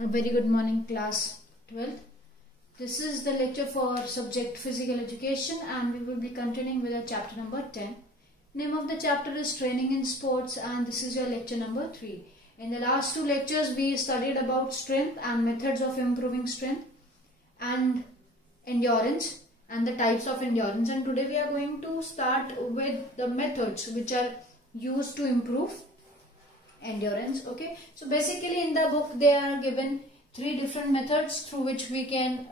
A very good morning, class 12th. This is the lecture for subject physical education and we will be continuing with our chapter number 10. Name of the chapter is training in sports and this is your lecture number 3. In the last two lectures we studied about strength and methods of improving strength and endurance and the types of endurance, and today we are going to start with the methods which are used to improve endurance. Okay, so basically in the book they are given three different methods through which we can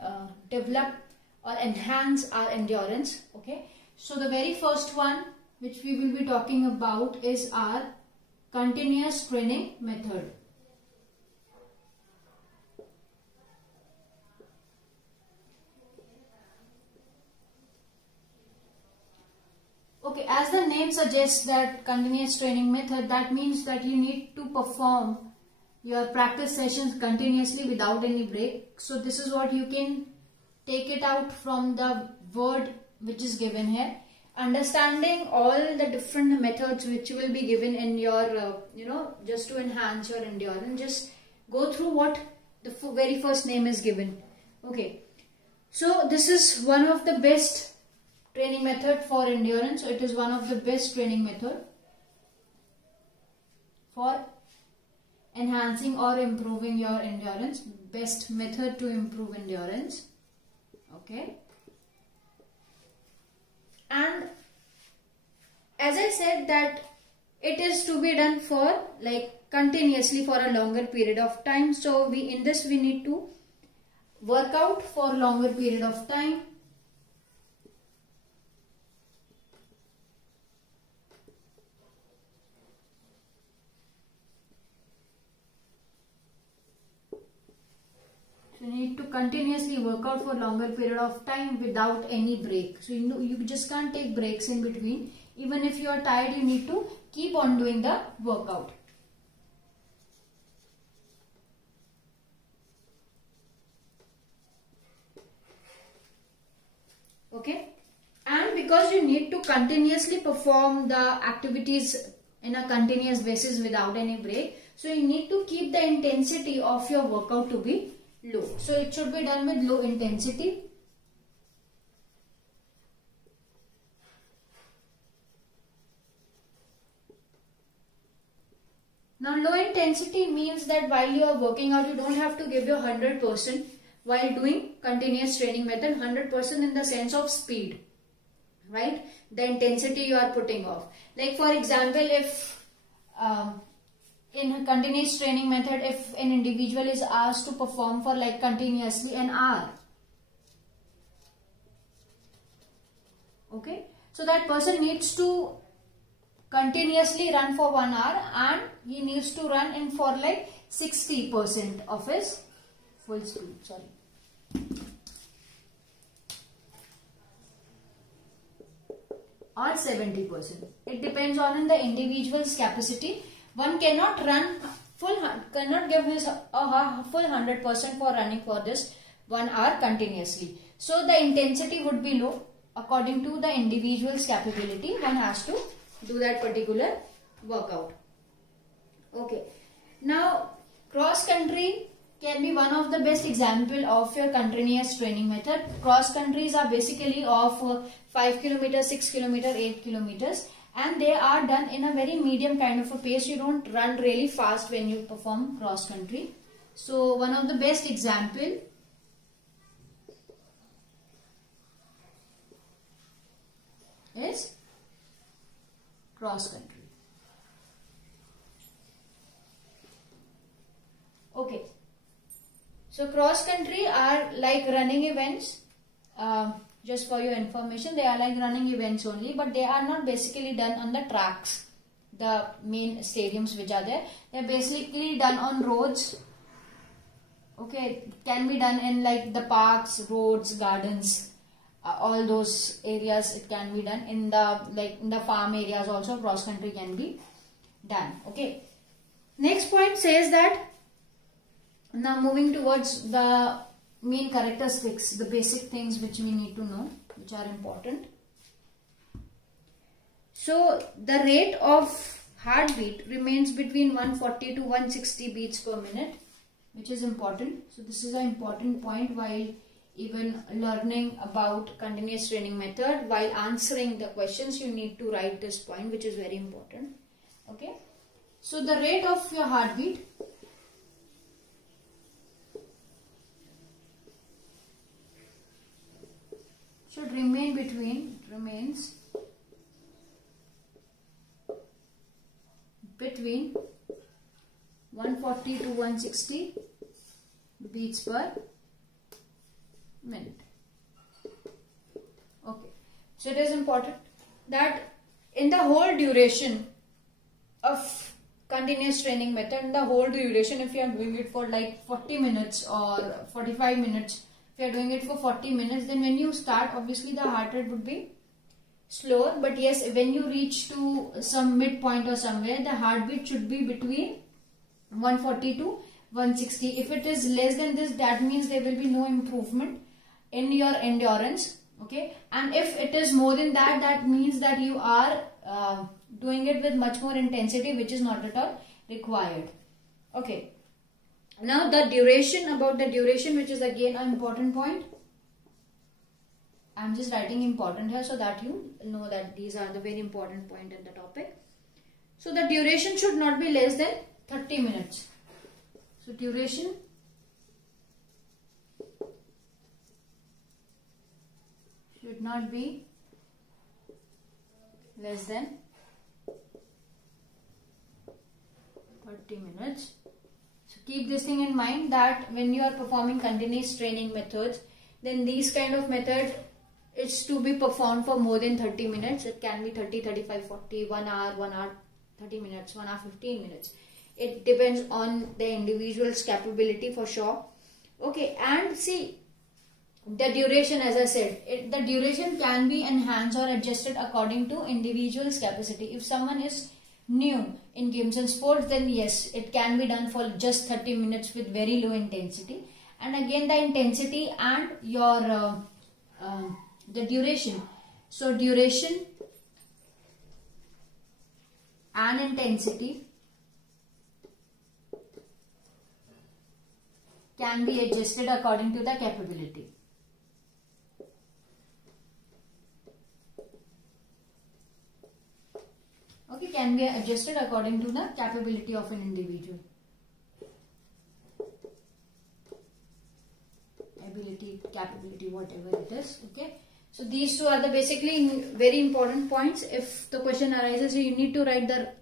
develop or enhance our endurance. Okay, so the very first one which we will be talking about is our continuous training method. Okay, as the name suggests that continuous training method, that means that you need to perform your practice sessions continuously without any break. So this is what you can take it out from the word which is given here. Understanding all the different methods which will be given in your, just to enhance your endurance, just go through what the very first name is given. Okay, so this is one of the best training method for endurance. So it is one of the best training method for enhancing or improving your endurance. Best method to improve endurance. Okay. And as I said that it is to be done for continuously for a longer period of time. So we need to work out for longer period of time. You need to continuously work out for longer period of time without any break. So you just can't take breaks in between. Even if you are tired, you need to keep on doing the workout. Okay, and because you need to continuously perform the activities in a continuous basis without any break, so you need to keep the intensity of your workout to be low. So it should be done with low intensity. Now low intensity means that while you are working out, you don't have to give your 100% while doing continuous training method. 100% in the sense of speed, right? The intensity you are putting off. Like for example, if in a continuous training method, if an individual is asked to perform for continuously an hour, okay, so that person needs to continuously run for 1 hour and he needs to run in for 60% of his full speed, or 70%. It depends on the individual's capacity. One cannot give his full 100% for running for this 1 hour continuously. So the intensity would be low according to the individual's capability. One has to do that particular workout. Okay. Now cross country can be one of the best example of your continuous training method. Cross countries are basically of 5 kilometers, 6 kilometers, 8 kilometers. And they are done in a very medium kind of a pace. You don't run really fast when you perform cross country. So one of the best example is cross country. Okay. So cross country are like running events. Just for your information, they are like running events only, but they are not basically done on the tracks, the main stadiums which are there. They are basically done on roads. Okay, it can be done in the parks, roads, gardens, all those areas. It can be done in the farm areas also. Cross country can be done. Okay. Next point says that, now moving towards the main characteristics, the basic things which we need to know, which are important. So the rate of heartbeat remains between 140 to 160 beats per minute. which is important. So this is an important point while even learning about continuous training method. While answering the questions, you need to write this point, which is very important. Okay. So the rate of your heartbeat should remains between 140 to 160 beats per minute. Okay, so it is important that in the whole duration of continuous training method, in the whole duration, if you are doing it for like 40 minutes or 45 minutes, if you are doing it for 40 minutes, then when you start, obviously the heart rate would be slower, but yes, when you reach to some midpoint or somewhere, the heartbeat should be between 140 to 160. If it is less than this, that means there will be no improvement in your endurance. Okay, and if it is more than that, that means that you are doing it with much more intensity, which is not at all required. Okay, now the duration, about the duration, which is again an important point. I'm just writing important here so that you know that these are the very important point in the topic. So the duration should not be less than 30 minutes. So duration should not be less than 30 minutes. So keep this thing in mind, that when you are performing continuous training methods, then these kind of method is to be performed for more than 30 minutes. It can be 30, 35, 40, 1 hour, 30 minutes, 1 hour, 15 minutes. It depends on the individual's capability for sure. Okay, and see, the duration, as I said, the duration can be enhanced or adjusted according to individual's capacity. If someone is new in games and sports, then yes, it can be done for just 30 minutes with very low intensity. And again, the intensity and your the duration. So duration and intensity can be adjusted according to the capability. Okay, can be adjusted according to the capability of an individual. Ability, capability, whatever it is. Okay, so these two are the basically very important points. If the question arises, you need to write the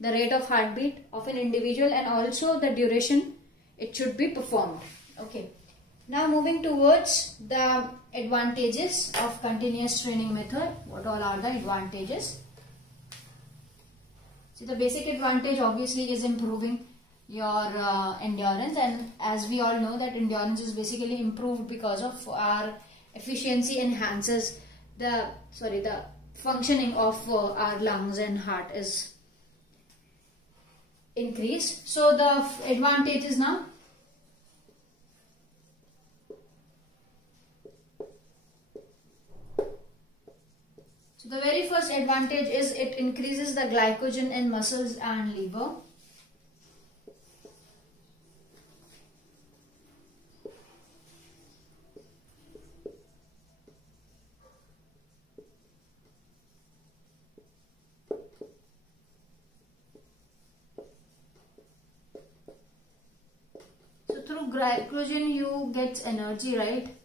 rate of heartbeat of an individual and also the duration it should be performed. Okay, now moving towards the advantages of continuous training method. What all are the advantages? So the basic advantage obviously is improving your endurance, and as we all know that endurance is basically improved because of our efficiency enhances the functioning of our lungs and heart is increased. So the advantages now. So the very first advantage is it increases the glycogen in muscles and liver. So through glycogen you get energy, right?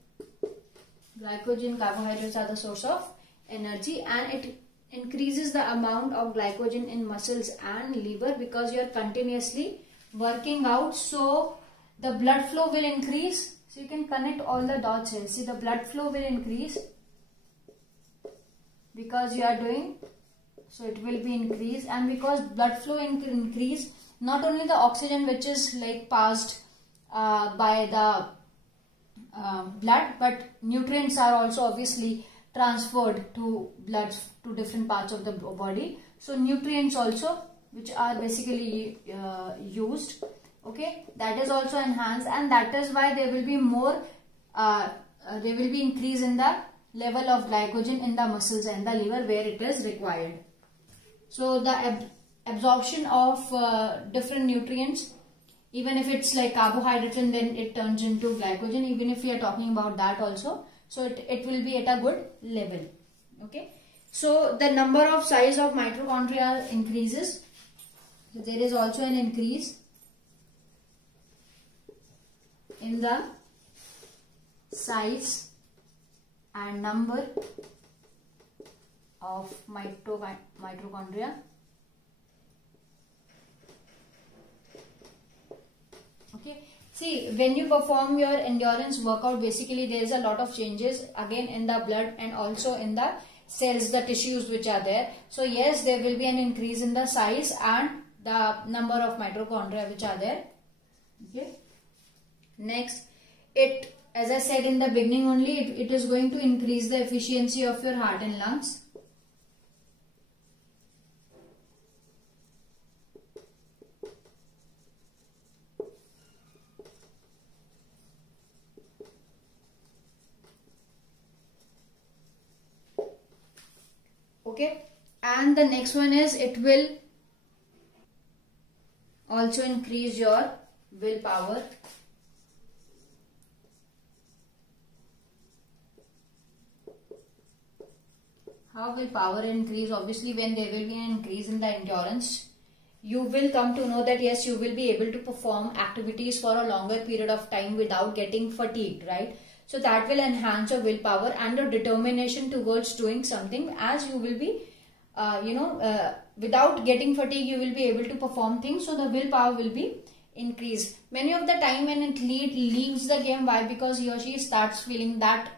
Glycogen, carbohydrates are the source of energy, and it increases the amount of glycogen in muscles and liver because you are continuously working out. So the blood flow will increase. So you can connect all the dots here. See, the blood flow will increase because you are doing, so it will be increased, and because blood flow increase, not only the oxygen which is like passed by the blood, but nutrients are also obviously transferred to blood to different parts of the body. So nutrients also, which are basically used, okay, that is also enhanced, and that is why there will be more there will be increase in the level of glycogen in the muscles and the liver where it is required. So the absorption of different nutrients Even if it's like carbohydrates and then it turns into glycogen, even if we are talking about that also, so it will be at a good level. Okay. So the number of size of mitochondria increases. So there is also an increase in the size and number of mitochondria. Okay. See, when you perform your endurance workout, basically there is a lot of changes again in the blood and also in the cells, the tissues which are there. So yes, there will be an increase in the size and the number of mitochondria which are there. Okay. Next, as I said in the beginning only, it is going to increase the efficiency of your heart and lungs. Okay, and the next one is it will also increase your willpower. How will power increase? Obviously, when there will be an increase in the endurance, you will come to know that yes, you will be able to perform activities for a longer period of time without getting fatigued, right? So that will enhance your willpower and your determination towards doing something, as you will be, without getting fatigue, you will be able to perform things. So the willpower will be increased. Many of the time when an athlete leaves the game, why? Because he or she starts feeling that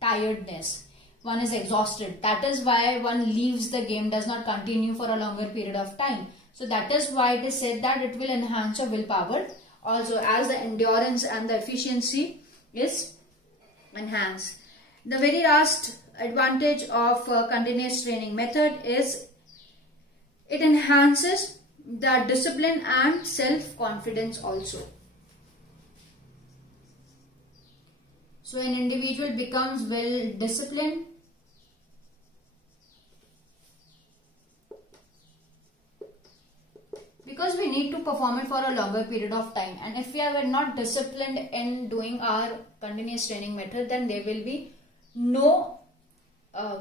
tiredness. One is exhausted. That is why one leaves the game, does not continue for a longer period of time. So that is why it is said that it will enhance your willpower also, as the endurance and the efficiency is enhanced. The very last advantage of continuous training method is it enhances the discipline and self-confidence also. So an individual becomes well disciplined, because we need to perform it for a longer period of time, and if we are not disciplined in doing our continuous training method, then there will be no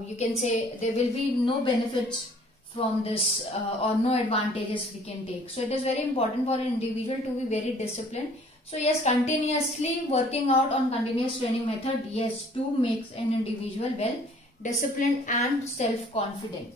you can say there will be no benefits from this or no advantages we can take. So it is very important for an individual to be very disciplined. So yes, continuously working out on continuous training method, yes, do makes an individual well disciplined and self-confident.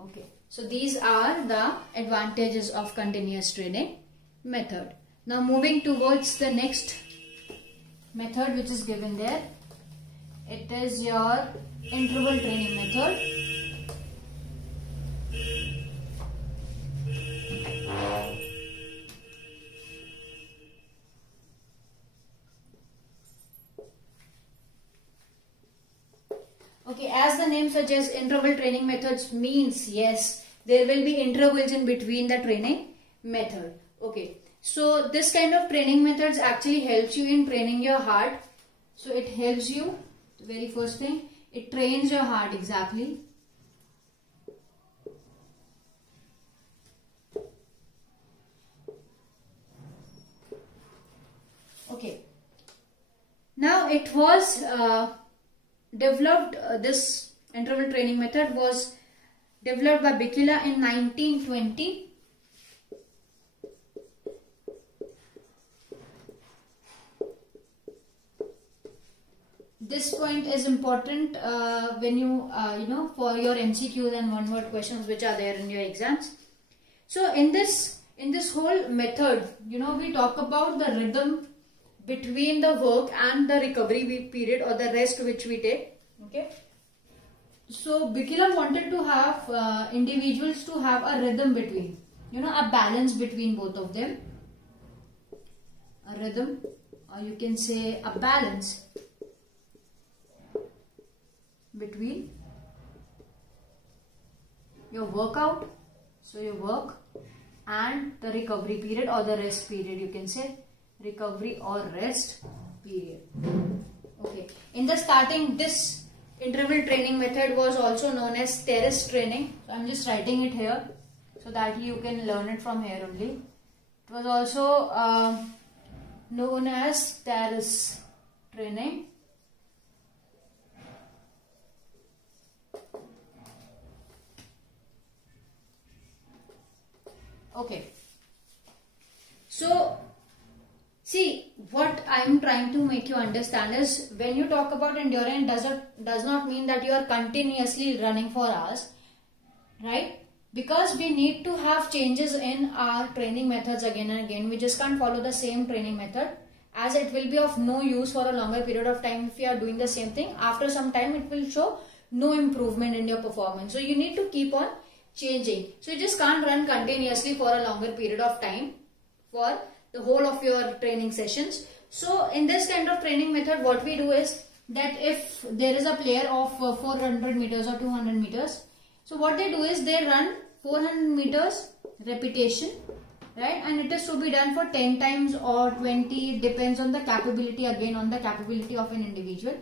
Okay, so these are the advantages of continuous training method. Now moving towards the next method which is given there, it is your interval training method. Okay, as the name suggests, interval training methods means yes, there will be intervals in between the training method. Okay, so this kind of training methods actually helps you in training your heart. So it helps you, the very first thing, it trains your heart exactly. Okay, now it was developed, this interval training method was developed by Bikila in 1920. This point is important when you, for your MCQs and one-word questions which are there in your exams. So in this whole method, we talk about the rhythm between the work and the recovery period or the rest which we take. Okay. So Bikila wanted to have individuals to have a rhythm between, a balance between both of them. A rhythm, or you can say a balance between your workout, so your work, and the recovery period or the rest period, you can say recovery or rest period. Okay, in the starting, this interval training method was also known as terrace training. So I'm just writing it here so that you can learn it from here only. It was also known as terrace training. Okay. So see, what I am trying to make you understand is, when you talk about endurance, does not mean that you are continuously running for hours, right? Because we need to have changes in our training methods again and again. We just can't follow the same training method, as it will be of no use for a longer period of time. If you are doing the same thing, after some time it will show no improvement in your performance. So you need to keep on changing. So you just can't run continuously for a longer period of time for the whole of your training sessions. So in this kind of training method, what we do is that if there is a player of 400 meters or 200 meters, so what they do is they run 400 meters repetition, right? And it is to be done for 10 times or 20, depends on the capability, again on the capability of an individual.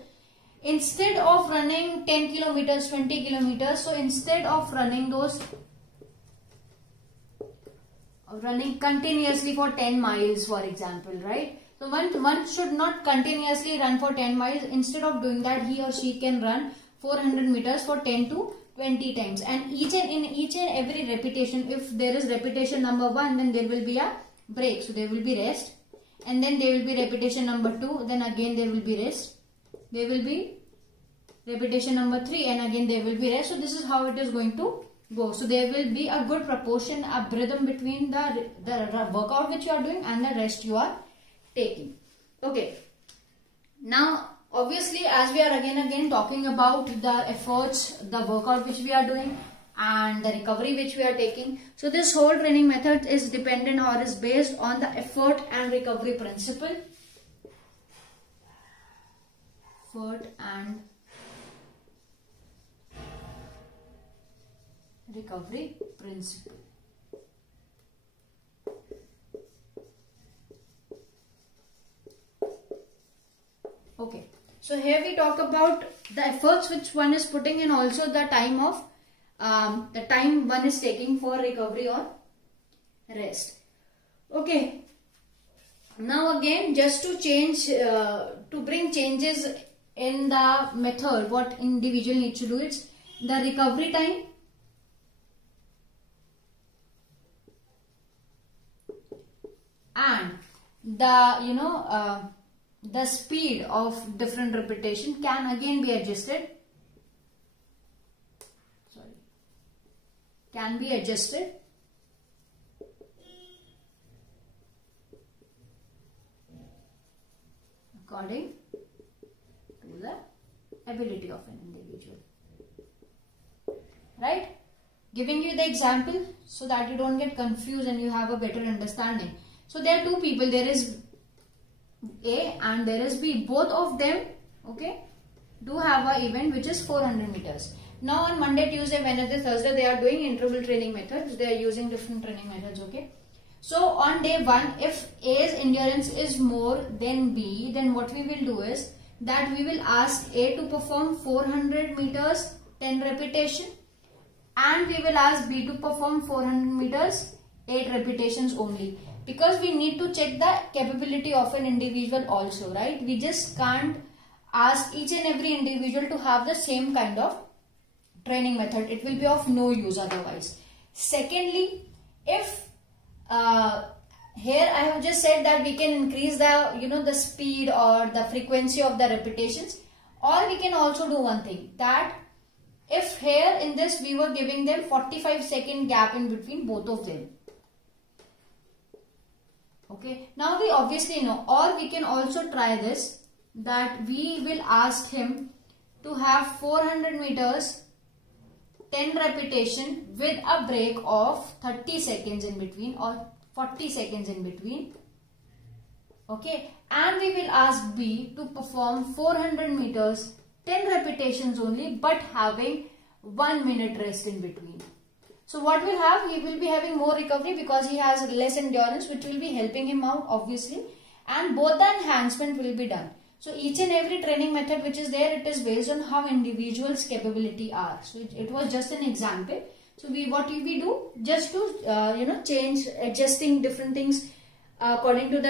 Instead of running 10 kilometers, 20 kilometers, so instead of running those, running continuously for 10 miles, for example, right? So one should not continuously run for 10 miles. Instead of doing that, he or she can run 400 meters for 10 to 20 times. And in each and every repetition, if there is repetition number 1, then there will be a break. So there will be rest. And then there will be repetition number 2. Then again there will be rest. There will be repetition number 3, and again there will be rest. So this is how it is going to go. So there will be a good proportion, a rhythm between the workout which you are doing and the rest you are taking. Okay. Now obviously, as we are again talking about the efforts, the workout which we are doing and the recovery which we are taking. So this whole training method is dependent or is based on the effort and recovery principle. Effort and recovery principle. Okay. So here we talk about the efforts which one is putting in, also the time of the time one is taking for recovery or rest. Okay. Now again, just to change, to bring changes in the method, what individual needs to do is the recovery time and the the speed of different repetition can again be adjusted. Sorry, can be adjusted according to the ability of an individual. Right? Giving you the example so that you don't get confused and you have a better understanding. So there are two people, there is A and there is B. Both of them, okay, do have an event which is 400 meters. Now on Monday, Tuesday, Wednesday, Thursday, they are doing interval training methods. They are using different training methods, okay. So on day 1, if A's endurance is more than B, then what we will do is that we will ask A to perform 400 meters, 10 repetition, and we will ask B to perform 400 meters, 8 repetitions only. Because we need to check the capability of an individual also, right? We just can't ask each and every individual to have the same kind of training method. It will be of no use otherwise. Secondly, if here I have just said that we can increase the the speed or the frequency of the repetitions, or we can also do one thing, that if here in this we were giving them 45-second gap in between both of them. Okay, now we obviously know, or we can also try this, that we will ask him to have 400 meters, 10 repetition with a break of 30 seconds in between or 40 seconds in between. Okay, and we will ask B to perform 400 meters, 10 repetitions only, but having 1 minute rest in between. So what will have, he will be having more recovery because he has less endurance, which will be helping him out obviously, and both the enhancement will be done. So each and every training method which is there, it is based on how individuals' capability are. So it was just an example. So what we do, just to change, adjusting different things according to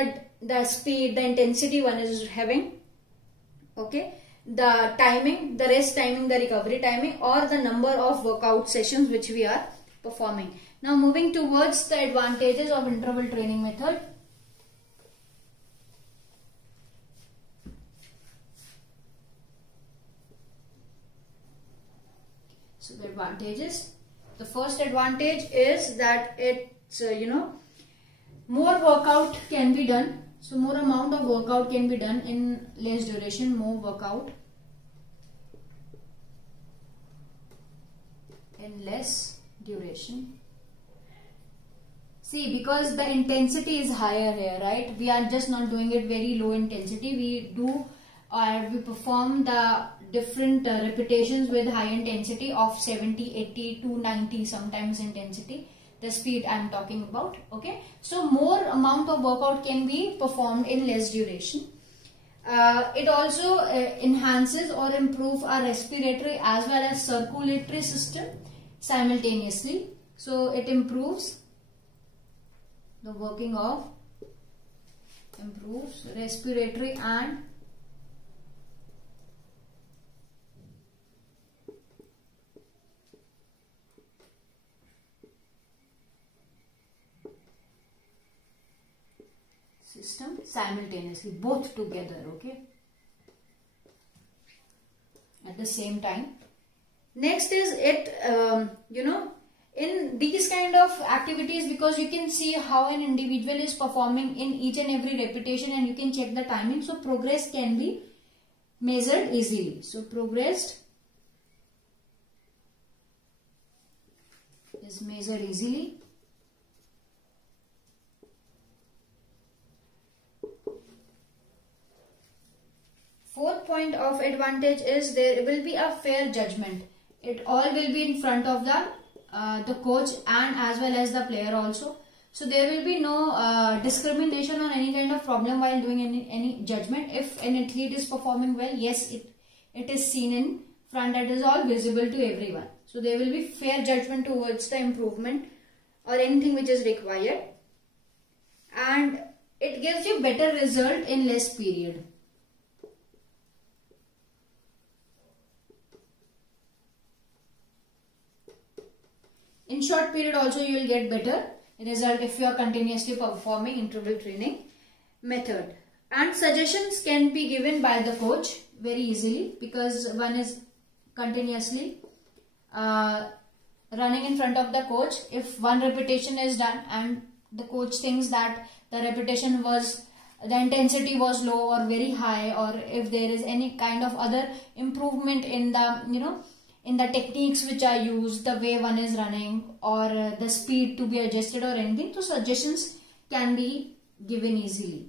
the speed, the intensity one is having, okay, the timing, the rest timing, the recovery timing, or the number of workout sessions which we are performing. Now moving towards the advantages of interval training method. So the advantages, the first advantage is that it's more workout can be done. So more amount of workout can be done in less duration, more workout in less duration. See, because the intensity is higher here, right? We are just not doing it very low intensity. We do we perform the different repetitions with high intensity of 70, 80 to 90 sometimes intensity. The speed I am talking about, okay. So more amount of workout can be performed in less duration. It also enhances or improves our respiratory as well as circulatory system simultaneously. So it improves the working of, improves respiratory and system simultaneously, both together, okay, at the same time. Next is it, in these kind of activities, because you can see how an individual is performing in each and every repetition and you can check the timing. So progress can be measured easily. So progress is measured easily. Fourth point of advantage is there will be a fair judgment. It all will be in front of the coach and as well as the player also. So there will be no discrimination or any kind of problem while doing any judgment. If an athlete is performing well, yes, it is seen in front, that is all visible to everyone. So there will be fair judgment towards the improvement or anything which is required, and it gives you better result in less period. In short period also you will get better result if you are continuously performing interval training method. And suggestions can be given by the coach very easily, because one is continuously running in front of the coach. If one repetition is done and the coach thinks that the repetition was, the intensity was low or very high, or if there is any kind of other improvement in the in the techniques which are used, the way one is running, or the speed to be adjusted or anything, so suggestions can be given easily.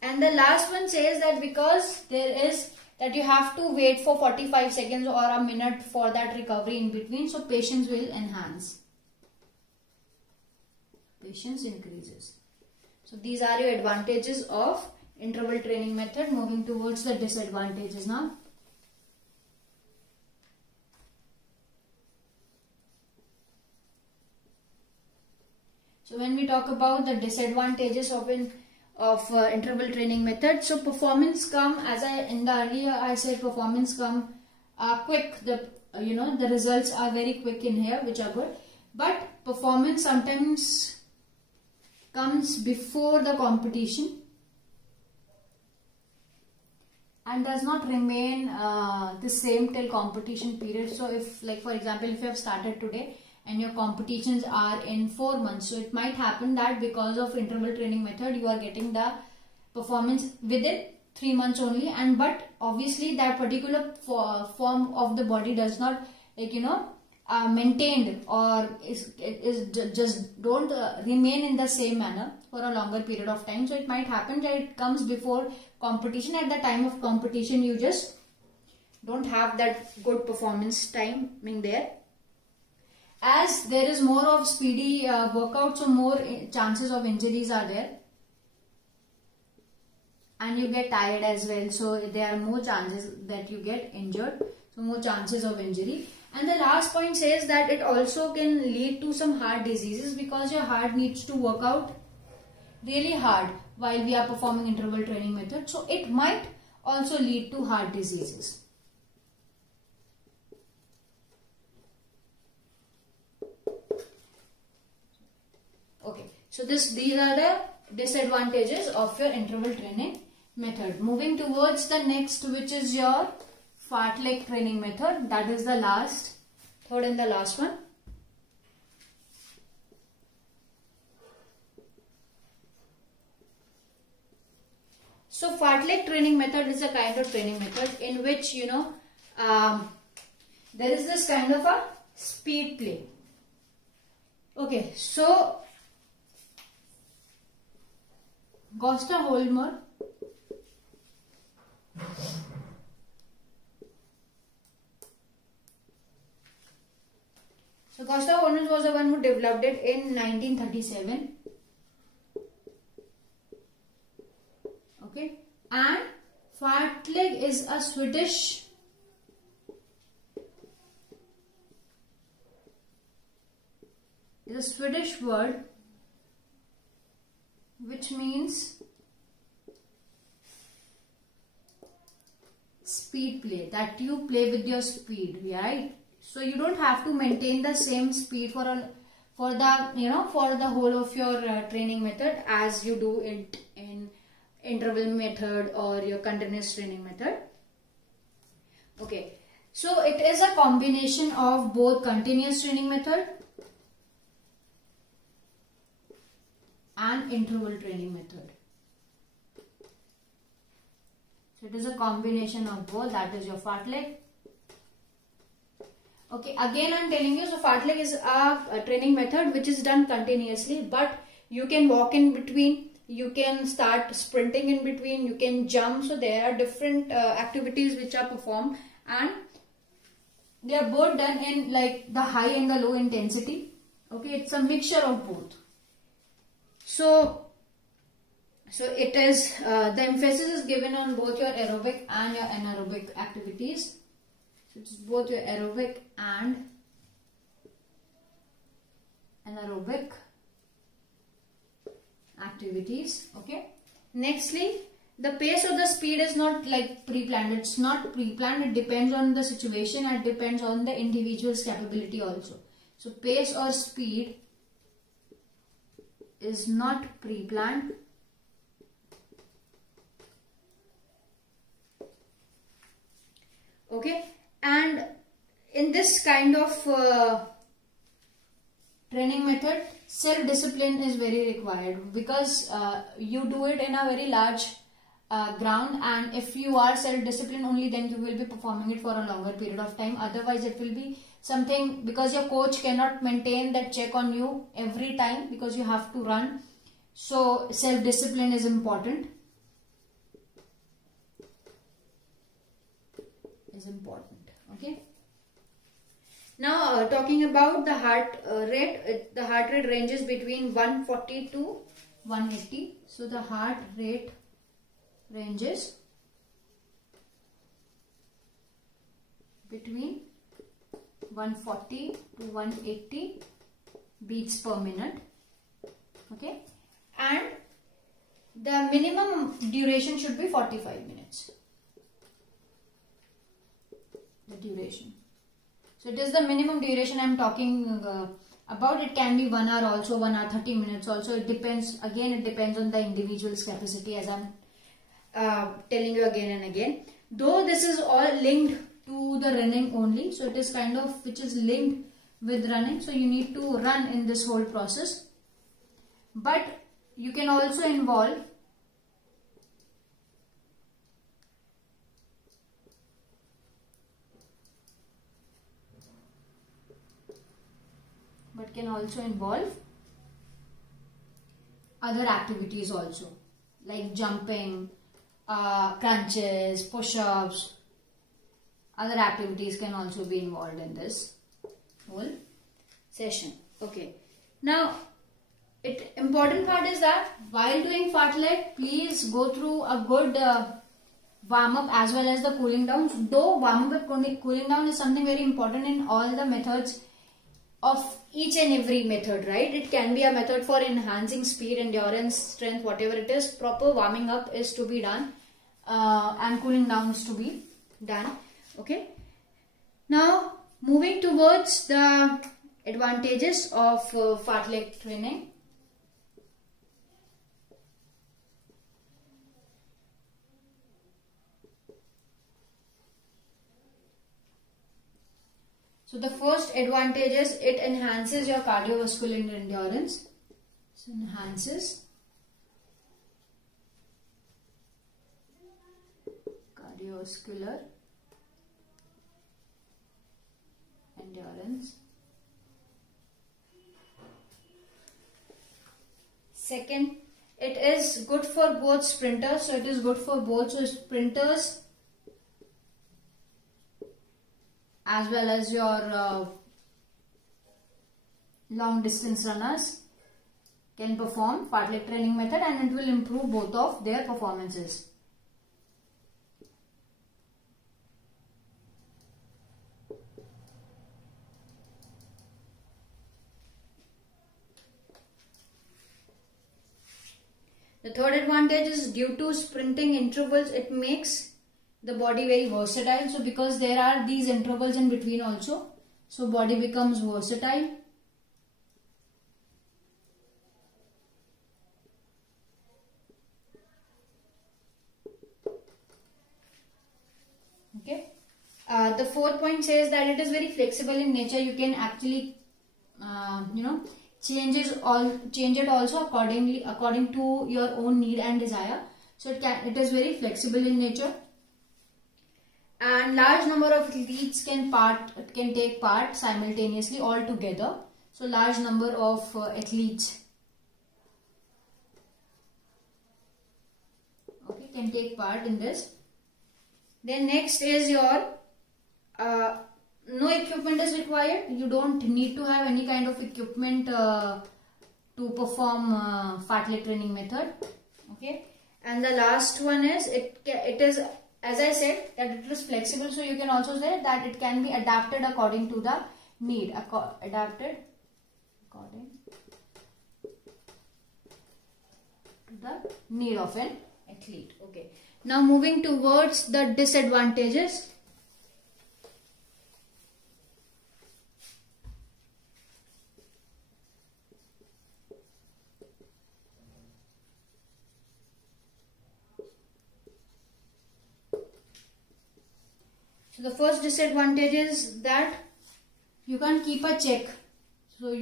And the last one says that because there is that you have to wait for 45 seconds or a minute for that recovery in between, so patience will enhance. Patience increases. So these are your advantages of interval training method. Moving towards the disadvantages now. So when we talk about the disadvantages of interval training method, so performance come, as in the earlier I said, performance come quick. The results are very quick in here, which are good, but performance sometimes comes before the competition and does not remain the same till competition period. So if, like for example, if you have started today and your competitions are in 4 months, so it might happen that because of interval training method you are getting the performance within 3 months only, and but obviously that particular form of the body does not maintained or is just don't remain in the same manner for a longer period of time. So it might happen that it comes before competition. At the time of competition you just don't have that good performance timing there. as there is more of speedy workout, so more chances of injuries are there, and you get tired as well, so there are more chances that you get injured, so more chances of injury. And the last point says that it also can lead to some heart diseases, because your heart needs to work out really hard while we are performing interval training method, so it might also lead to heart diseases. Okay, so these are the disadvantages of your interval training method. Moving towards the next, which is your fartlek training method. That is the third and the last one. So fartlek training method is a kind of training method in which, you know, there is this kind of a speed play. Okay, so Gösta Holmer was the one who developed it in 1937. Okay, and fartlek is a Swedish word which means speed play, that you play with your speed, right? So you don't have to maintain the same speed for the whole of your training method as you do it in interval method or your continuous training method. Okay, so it is a combination of both continuous training method and interval training method. So it is a combination of both, that is your fartlek. Okay, again I am telling you, so fartlek is a training method which is done continuously, but you can walk in between, you can start sprinting in between, you can jump, so there are different activities which are performed, and they are both done in like the high and the low intensity. Okay, it's a mixture of both. So it is, the emphasis is given on both your aerobic and your anaerobic activities. So it is both your aerobic and anaerobic activities. Okay. Nextly, the pace or the speed is not like pre-planned. It's not pre-planned. It depends on the situation and depends on the individual's capability also. So pace or speed is not pre-planned. Okay, and in this kind of training method, self-discipline is very required, because you do it in a very large ground, and if you are self-disciplined only, then you will be performing it for a longer period of time. Otherwise it will be something, because your coach cannot maintain that check on you every time, because you have to run. So self-discipline is important. Okay. Now talking about the heart rate, the heart rate ranges between 140 to 180. So the heart rate ranges between 140 to 180 beats per minute. Okay, and the minimum duration should be 45 minutes. The duration. So it is the minimum duration I am talking about. It can be 1 hour also, 1 hour 30 minutes also. It depends, again it depends on the individual's capacity, as I am telling you again and again. Though this is all linked to the running only, so it is kind of which is linked with running. So you need to run in this whole process. But you can also involve other activities also, like jumping, crunches, push-ups. Other activities can also be involved in this whole session. Okay. Now, important part is that while doing fartlek, please go through a good warm up as well as the cooling down. Though warm up and cooling down is something very important in all the methods of each and every method, right? It can be a method for enhancing speed, endurance, strength, whatever it is. Proper warming up is to be done and cooling down is to be done. Okay. Now moving towards the advantages of fartlek training. So the first advantage is it enhances your cardiovascular endurance. So enhances cardiovascular endurance. Second, it is good for both sprinters. So it is good for both sprinters as well as your long distance runners can perform fartlek training method, and it will improve both of their performances. The third advantage is due to sprinting intervals, it makes the body very versatile. So because there are these intervals in between also, so body becomes versatile. Okay. The fourth point says that it is very flexible in nature. You can actually, change it also according to your own need and desire. So it is very flexible in nature. And large number of athletes can take part simultaneously all together. So large number of athletes can take part in this. Then next is your no equipment is required. You don't need to have any kind of equipment to perform fartlek training method. Okay. And the last one is it is, as I said, that it is flexible, so you can also say that it can be adapted according to the need. Adapted according to the need of an athlete. Okay. Now moving towards the disadvantages. So the first disadvantage is that you can't keep a check. So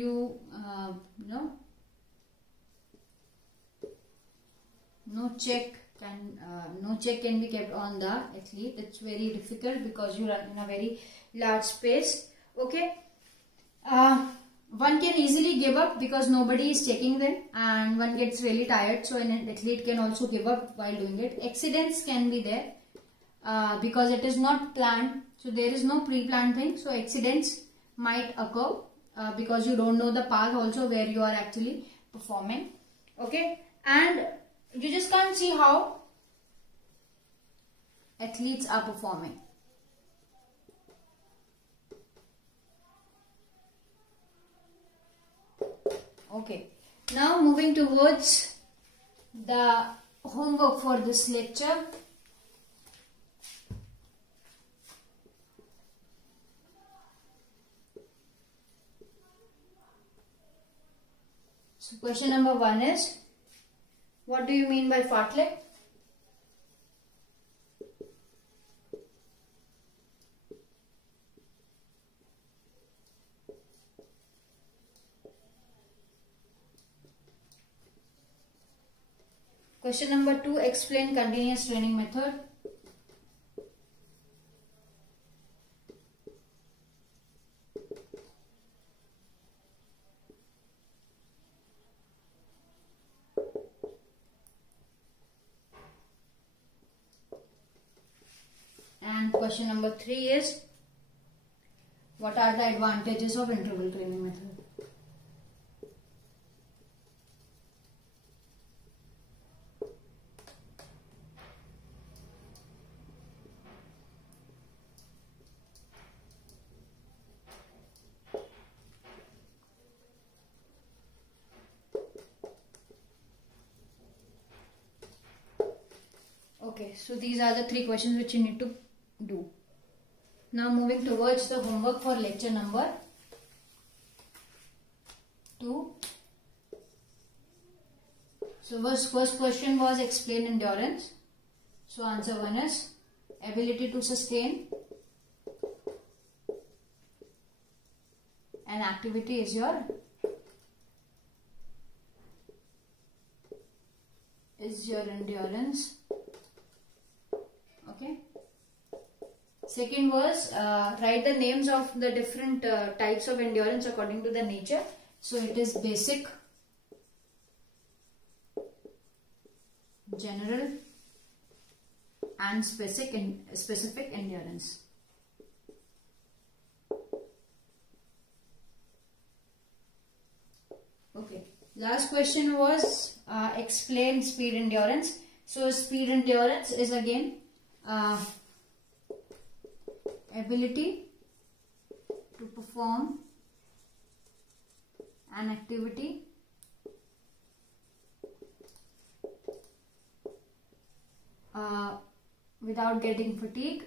no check can be kept on the athlete. It's very difficult because you run in a very large space. Okay. One can easily give up because nobody is checking them, and one gets really tired. So an athlete can also give up while doing it. Accidents can be there. Because it is not planned, so there is no pre-planned thing, so accidents might occur because you don't know the path also where you are actually performing. Okay, and you just can't see how athletes are performing. Okay, now moving towards the homework for this lecture. So question number 1 is, what do you mean by fartlek? Question number 2, explain continuous training method. And question number 3 is, what are the advantages of interval training method. Okay, so these are the 3 questions which you need to do. Now moving towards the homework for lecture number 2. So first question was explain endurance. So answer 1 is ability to sustain an activity is your endurance. Okay. Second was write the names of the different types of endurance according to the nature. So it is basic, general and specific endurance. Okay. Last question was explain speed endurance. So speed endurance is again ability to perform an activity without getting fatigue,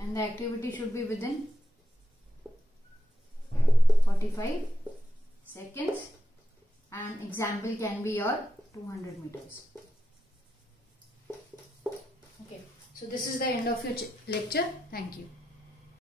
and the activity should be within 45 seconds, and example can be your 200 meters. Okay, so this is the end of your lecture. Thank you.